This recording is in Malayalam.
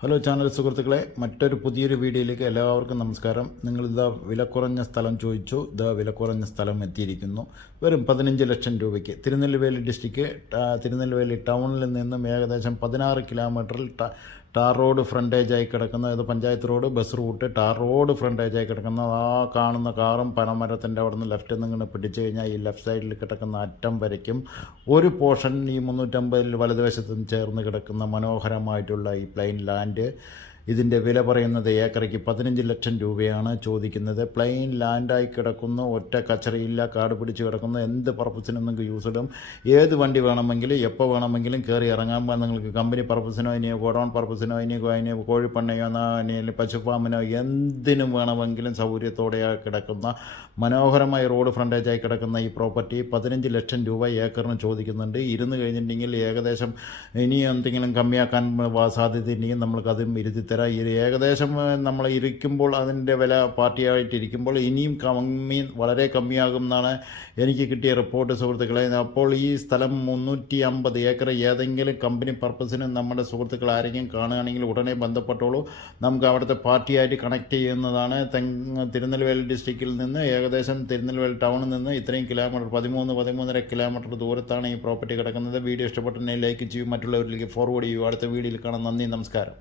ഹലോ ചാനൽ സുഹൃത്തുക്കളെ മറ്റൊരു പുതിയൊരു വീഡിയോയിലേക്ക് എല്ലാവർക്കും നമസ്കാരം. നിങ്ങൾ ഇതാ വില കുറഞ്ഞ സ്ഥലം ചോദിച്ചു. ഇതാ വില കുറഞ്ഞ സ്ഥലം എത്തിയിരിക്കുന്നു. വെറും പതിനഞ്ച് ലക്ഷം രൂപയ്ക്ക്. തിരുനെൽവേലി ഡിസ്ട്രിക്റ്റ് തിരുനെൽവേലി ടൗണിൽ നിന്നും ഏകദേശം പതിനാറ് കിലോമീറ്ററിൽ ടാർ റോഡ് ഫ്രണ്ടേജായി കിടക്കുന്ന ഇത് panchayat road bus route tar road ഫ്രണ്ടേജായി കിടക്കുന്ന ആ കാണുന്ന കാറും പനമരത്തിന്റെ അവിടെ നിന്ന് ലെഫ്റ്റ് നിന്ന് ഇങ്ങനെ പിടിച്ചു കഴിഞ്ഞാൽ ഈ ലെഫ്റ്റ് സൈഡിൽ കിടക്കുന്ന അറ്റം വരയ്ക്കും. ഒരു പോർഷൻ ഈ മുന്നൂറ്റമ്പതിൽ വലതുവശത്തും ചേർന്ന് കിടക്കുന്ന മനോഹരമായിട്ടുള്ള ഈ പ്ലെയിൻ ലാൻഡ്. ഇതിന്റെ വില പറയുന്നത് ഏക്കറയ്ക്ക് പതിനഞ്ച് ലക്ഷം രൂപയാണ് ചോദിക്കുന്നത്. പ്ലെയിൻ ലാൻഡായി കിടക്കുന്നു ഒറ്റ കച്ചറയില്ല കാട് പിടിച്ച് കിടക്കുന്നു. എന്ത് പർപ്പസിനും നിങ്ങൾക്ക് യൂസ് ഇടും? ഏത് വണ്ടി വേണമെങ്കിലും എപ്പോൾ വേണമെങ്കിലും കയറി ഇറങ്ങാൻ നിങ്ങൾക്ക് കമ്പനി പർപ്പസിനോ ഇനി ഗോഡൗൺ പർപ്പസിനോ ഇനി അതിനെ കോഴിപ്പണ്ണയോ അല്ലെങ്കിൽ പശുഫാമിനോ എന്തിനും വേണമെങ്കിലും സൗകര്യത്തോടെ കിടക്കുന്ന മനോഹരമായ റോഡ് ഫ്രണ്ടേജായി കിടക്കുന്ന ഈ പ്രോപ്പർട്ടി പതിനഞ്ച് ലക്ഷം രൂപ ഏക്കറിന് ചോദിക്കുന്നുണ്ട്. ഇരുന്ന് കഴിഞ്ഞിട്ടുണ്ടെങ്കിൽ ഏകദേശം ഇനി എന്തെങ്കിലും കമ്മിയാക്കാൻ സാധ്യത സാധ്യതയുണ്ടെങ്കിൽ നമ്മൾക്ക് അതും ഇരുത്തി തരാം ഇത് ഏകദേശം നമ്മൾ ഇരിക്കുമ്പോൾ അതിന്റെ വില പാർട്ടിയായിട്ട് ഇരിക്കുമ്പോൾ ഇനിയും കമ്മി വളരെ കമ്മിയാകും എന്നാണ് എനിക്ക് കിട്ടിയ റിപ്പോർട്ട് സുഹൃത്തുക്കളെ. അപ്പോൾ ഈ സ്ഥലം മുന്നൂറ്റി അമ്പത് ഏക്കർ ഏതെങ്കിലും കമ്പനി പർപ്പസിന് നമ്മുടെ സുഹൃത്തുക്കൾ ആരെങ്കിലും കാണുകയാണെങ്കിൽ ഉടനെ ബന്ധപ്പെട്ടോളൂ. നമുക്ക് അവിടുത്തെ പാർട്ടിയായിട്ട് കണക്ട് ചെയ്യുന്നതാണ്. തിരുനെൽവേലി ഡിസ്ട്രിക്റ്റിൽ നിന്ന് ഏകദേശം തിരുനെൽവേലി ടൗണിൽ നിന്ന് ഇത്രയും കിലോമീറ്റർ പതിമൂന്ന് പതിമൂന്നര കിലോമീറ്റർ ദൂരത്താണ് ഈ പ്രോപ്പർട്ടി കിടക്കുന്നത്. വീഡിയോ ഇഷ്ടപ്പെട്ടെന്നെ ലൈക്ക് ചെയ്യും. മറ്റുള്ളവരിലേക്ക് ഫോർവേഡ് ചെയ്യൂ. അടുത്ത വീഡിയോയിൽ കാണാം. നന്ദി നമസ്കാരം.